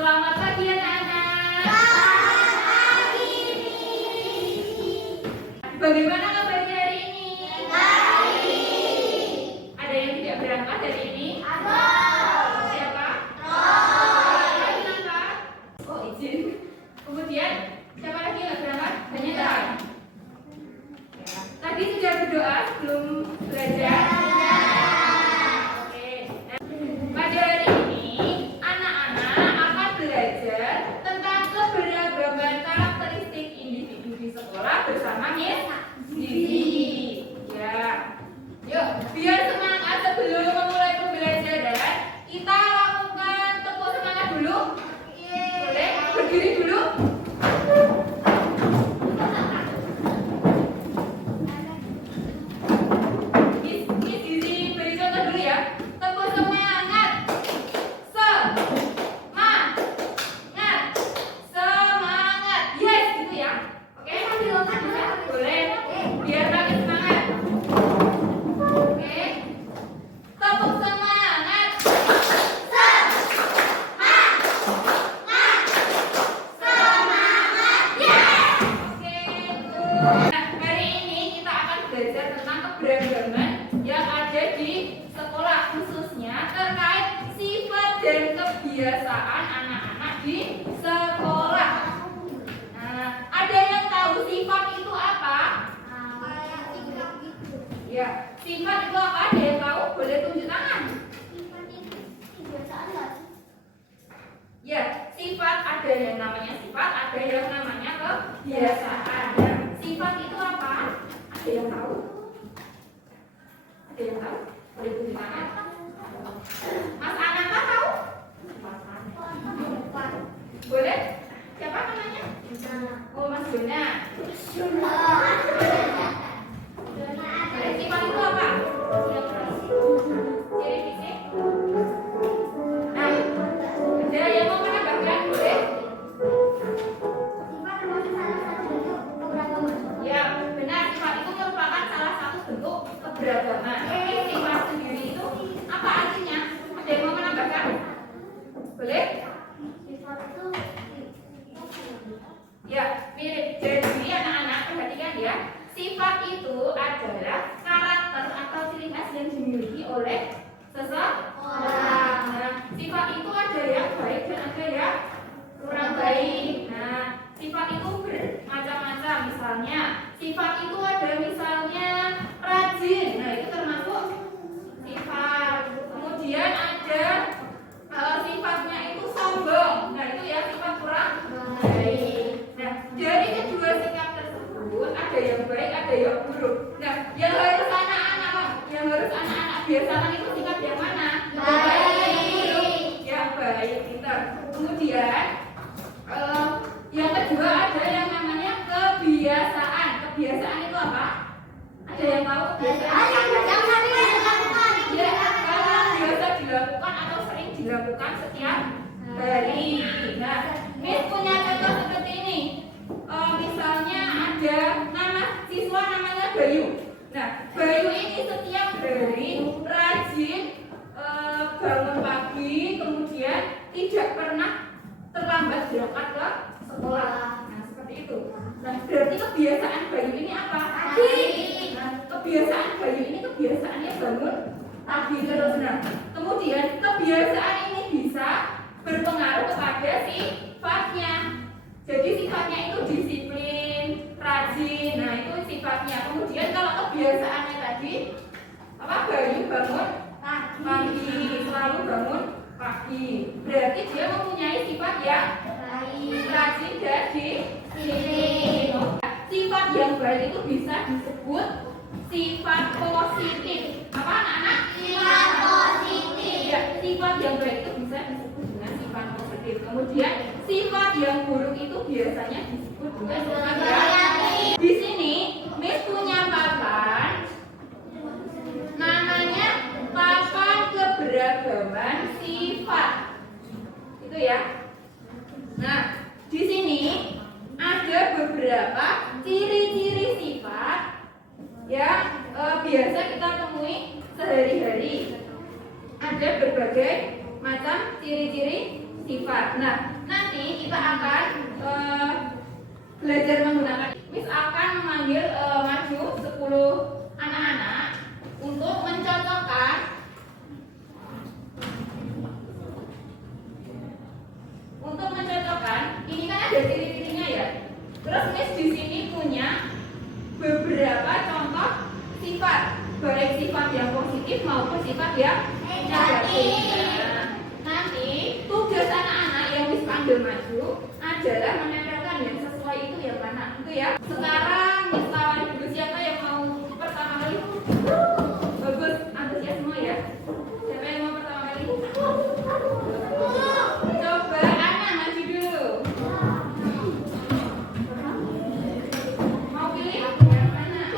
Selamat pagi anak-anak. Selamat pagi. Bagaimana kabarnya hari ini? Baik. Ada yang tidak berangkat hari ini? Ada. Siapa? Roy. Kenapa? Oh, izin. Kemudian siapa lagi yang nggak berangkat? Hanya Dan. Ya. Tadi sudah berdoa sebelum belajar. Oke. Pada hari ini anak-anak akan belajar tentang keberagaman karakteristik individu di sekolah bersama Miss Zizi. Ya. Yuk, biar semangat sebelum memulai pembelajaran, kita lakukan tepuk semangat dulu. Boleh? Berdiri dulu. Miss Zizi beri contoh dulu ya. Tepuk semangat. Semangat. Semangat. Yes, gitu ya. Oke? Boleh. Biar makin semangat. Oke. Tepuk semangat. Oke. Nah, hari ini kita akan belajar tentang keberagaman yang ada di sekolah, khususnya terkait sifat dan kebiasaan anak-anak di sekolah. Nah, ada yang tahu sifat itu apa? Ya, sifat itu apa? Ada yang tahu? Boleh tunjuk tangan. Ya, sifat ada yang namanya sifat, ada yang namanya kebiasaan. Ya, sifat itu apa? Ada yang tahu? Ada yang tahu? Boleh tunjuk tangan. Mas Ananta tahu? Boleh? Siapa namanya? Oh, Mas Dona. Boleh, sifat itu apa? Ciri fisik. Nah, ada yang mau menambahkan? Boleh? Ya, benar. Sifat itu merupakan salah satu bentuk keberagaman. Tapi sifat sendiri itu apa artinya? Ada yang mau menambahkan? Boleh? Ya, mirip. Jadi anak-anak perhatikan ya. Sifat itu adalah karakter atau ciri khas yang dimiliki oleh seseorang. Nah, sifat itu ada yang baik dan ada yang kurang baik. Nah, sifat itu bermacam-macam. Misalnya, sifat itu ada misalnya rajin. Nah, itu termasuk sifat. Kemudian ada sifatnya itu sombong. Nah, itu ya sifat kurang baik. Nah, dari kedua sikap tersebut ada yang baik, ada yang buruk. Nah, yang harus anak-anak biasakan itu sikap yang mana? Yang baik atau yang buruk? Yang baik, pintar. Kemudian yang kedua ada yang namanya kebiasaan. Kebiasaan itu apa? Ada yang tahu? Kebiasaan ya, kalau biasa dilakukan atau sering dilakukan setiap hari. Nah, Miss punya contoh seperti ini. Misalnya ada siswa namanya Bayu. Nah, Bayu ini setiap hari rajin bangun pagi, kemudian tidak pernah terlambat berangkat ke sekolah. Nah, seperti itu. Nah, berarti kebiasaan Bayu ini apa? Nah, kebiasaan Bayu ini kebiasaannya bangun pagi terus. Nah, kemudian kebiasaan ini bisa berpengaruh kepada sifatnya. Jadi sifatnya itu disiplin, rajin. Nah, itu sifatnya. Kemudian kalau kebiasaannya tadi apa? Bayu bangun pagi, selalu bangun pagi. Berarti dia mempunyai sifat yang rajin dan disiplin. Sifat yang baik itu bisa disebut sifat positif. Apa anak-anak? Sifat positif. Ya, sifat yang baik itu bisa disebut dengan sifat positif. Kemudian sifat yang buruk itu biasanya disebut dengan sifat yang negatif. Di sini Miss punya papan namanya papan keberagaman sifat. Itu ya. Nah, di sini ada beberapa ciri-ciri sifat yang biasa kita temui sehari-hari. Ada berbagai macam ciri-ciri sifat. Nah, kita akan belajar menggunakan. Miss akan memanggil maju 10 anak-anak untuk mencocokkan ini kan ada ciri-cirinya ya. Terus Miss di sini punya beberapa contoh sifat, baik sifat yang positif maupun sifat yang negatif. Nah, nanti tugas anak-anak yang Miss panggil maju adalah menempelkan yang sesuai itu yang mana itu ya. Sekarang Miss tawari dulu siapa yang mau pertama kali. Bagus, antusias semua ya. Siapa yang mau pertama kali? Coba Ana maju dulu. Mau pilih yang mana?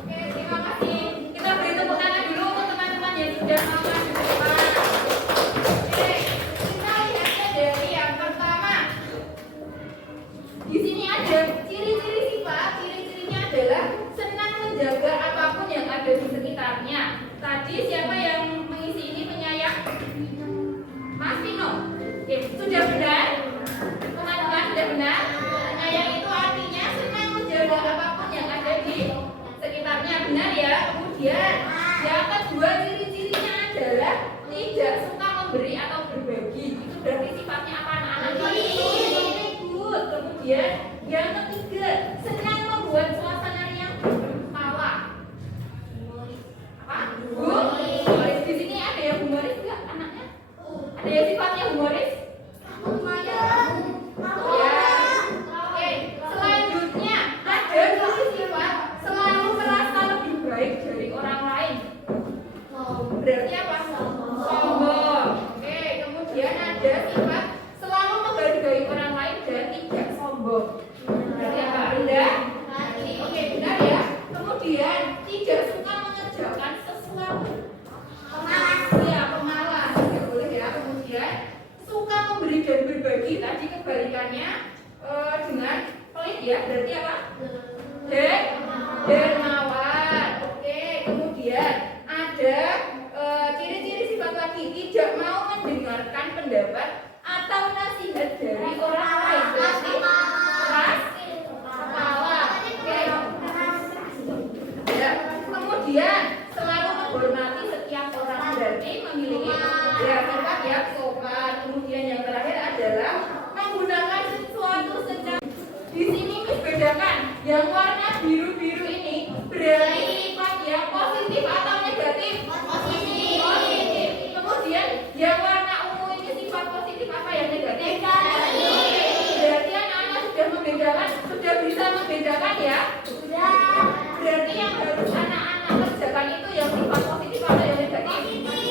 Oke, terima kasih. Kita beri tepuk tangan dulu untuk teman-teman yang sudah mau maju ke depan. Oke, kita lihatnya dari yang pertama. Di sini ada ciri-ciri sifat. Ciri-cirinya adalah senang menjaga apapun yang ada di sekitarnya. Tadi siapa yang mengisi ini penyayang? Mas Vino. Oke, sudah benar? Teman-teman sudah benar? Penyayang itu artinya senang menjaga apapun yang ada di sekitarnya, benar ya. Kemudian yang kedua ciri-cirinya adalah tidak suka memberi atau berbagi. Itu berarti sifatnya apa anak-anak? Good. Kemudian yang ketiga senang membuat suasana yang tertawa. Apa? Humoris. Di sini ada yang humoris nggak anaknya? Ada yang sifatnya humoris? Ya. Oke. Selanjutnya ada sifat selalu merasa lebih baik dari orang lain. Berarti apa? Sombong. Oke, kemudian ada sifat selalu menghargai orang lain dan tidak sombong. Berarti apa? Rendah hati. Oke, benar ya. Kemudian tidak suka mengerjakan sesuatu. Ya, pemalas. Ya, boleh ya. Kemudian suka memberi dan berbagi. Tadi kebalikannya dengan pelit ya. Berarti apa? Dermawan. Oke, kemudian ada ciri-ciri sifat lagi tidak mau mendengarkan pendapat atau nasihat dari orang lain. Berarti keras kepala. Oke. Ya. Kemudian selalu menghormati setiap orang, berarti memiliki ya sifat yang sopan. Kemudian yang terakhir adalah menggunakan sesuatu secara. Di sini Miss bedakan yang warna biru-biru ini berarti sifat yang positif atau negatif? Positif. Kemudian yang warna ungu ini sifat positif apa yang negatif? Berarti anak-anak sudah membedakan, sudah bisa membedakan ya? Berarti yang harus anak-anak kerjakan itu yang sifat positif atau yang negatif?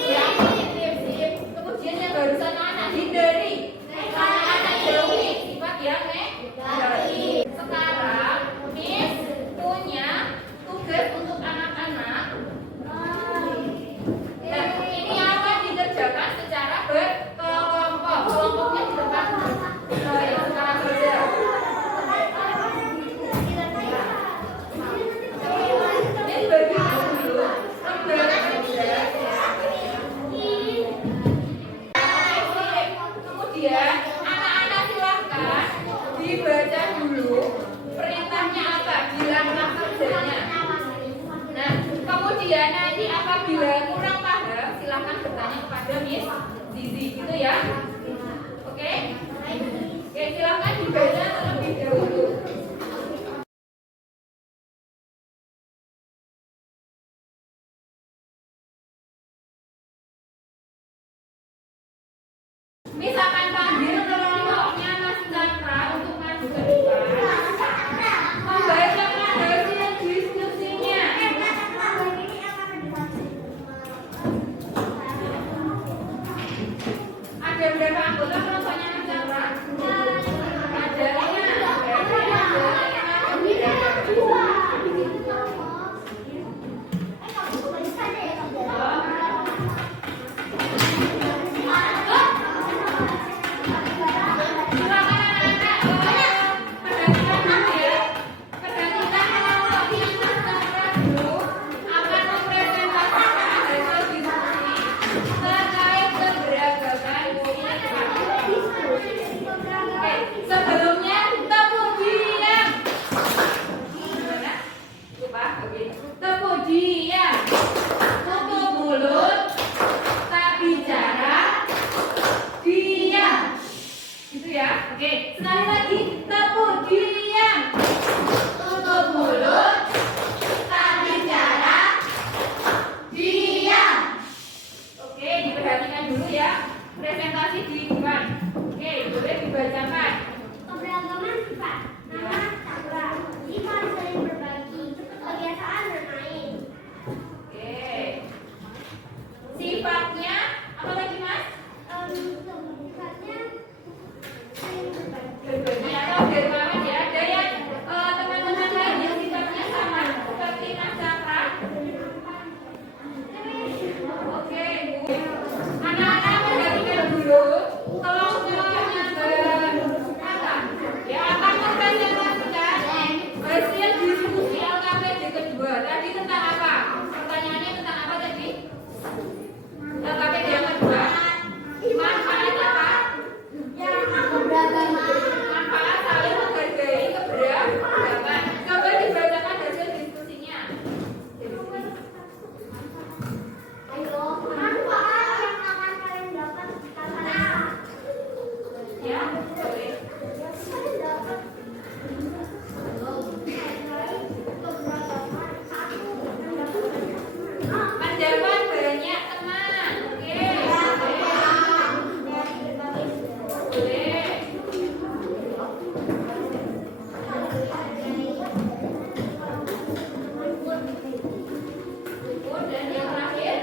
Yang positif. Kemudian yang harus anak-anak hindari, anak-anak jauhi sifat yang negatif. Sekarang Miss punya tugas untuk anak-anak. Nah, ini akan dikerjakan secara berkelompok. Kelompoknya di depan yang sekarang saja. Miss bagi dulu lembar kerja. Kemudian anak-anak silahkan dibaca dulu perintahnya apa di langkah kerjanya. Nah, kemudian nanti apabila kurang paham silahkan bertanya kepada Miss Zizi, gitu ya. Oke? Oke, silahkan dibaca terlebih dahulu. Miss akan panggil kelompoknya Mas Chandra untuk maju ke depan. Membacakan hasil diskusinya. Ada berapa anggota kelompoknya Mas Chandra? Ada 5. diam. Tutup mulut, tak bicara, diam. Gitu ya. Oke, sekali lagi. Tepuk diam. Tutup mulut, tak bicara, diam. Oke, diperhatikan dulu ya. Presentasi di depan. Oke, boleh dibacakan. Keberagaman sifat. Nama Sabra. Sifat saling berbagi. Kebiasaan bermain. Oke. Sifatnya apa lagi, Mas? Sifatnya saling berbagi. Berbagi atau dermawan ya. Ada yang teman-teman lain yang sifatnya sama seperti Mas Cakra. Oke, Bu. Anak-anak perhatikan dulu. Tolong semuanya berkata. Ya, akan mempresentasikan hasil diskusi LKPD kedua. Tadi tentang apa? Pertanyaannya tentang apa tadi? LKPD yang kedua. Manfaat apa? Manfaat saling menghargai keberagaman. Coba dibacakan hasil diskusinya. Manfaat yang akan kalian dapat jika kalian Ya, boleh. Mendapat banyak teman. Oke. Boleh. Dan yang terakhir.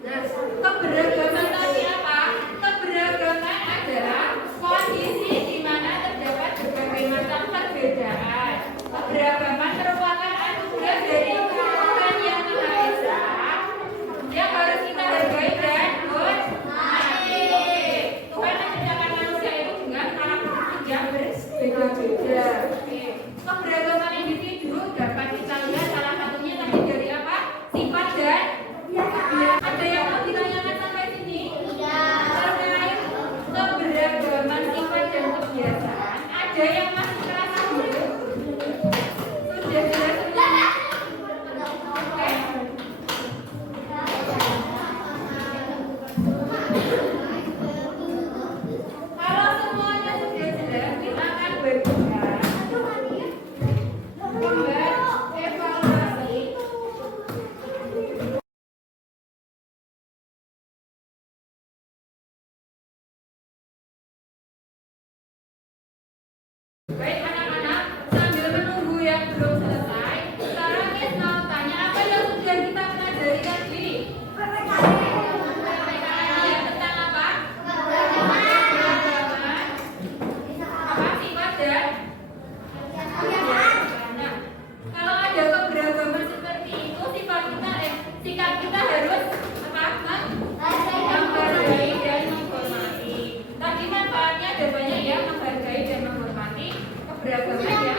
Nah, keberagaman tadi apa? Keberagaman adalah kondisi di mana terdapat berbagai macam perbedaan. Keberagaman merupakan anugerah dari Tuhan Yang Maha Esa yang harus kita hargai dan hormati. Tuhan menciptakan manusia itu dengan karakteristik yang berbeda-beda. Oke. Keberagaman individu dapat kita lihat salah satunya tadi dari apa? Sifat dan kebiasaan. Ada yang mau ditanyakan sampai sini? Terkait keberagaman sifat dan kebiasaan, ada yang masih terasa belum? Sudah jelas semua? Oke. Kalau semuanya sudah jelas, kita akan bergerak membuat evaluasi. Baik anak-anak, sambil menunggu yang belum selesai, sekarang Miss mau tanya apa yang sudah kita pelajari tadi? PPKN tentang apa? Keberagaman. Apa sifat dan Nah, kalau ada keberagaman seperti itu, sikap kita harus apa? Menghargai dan menghormati. Tadi manfaatnya ada banyak ya, menghargai dan menghormati keberagaman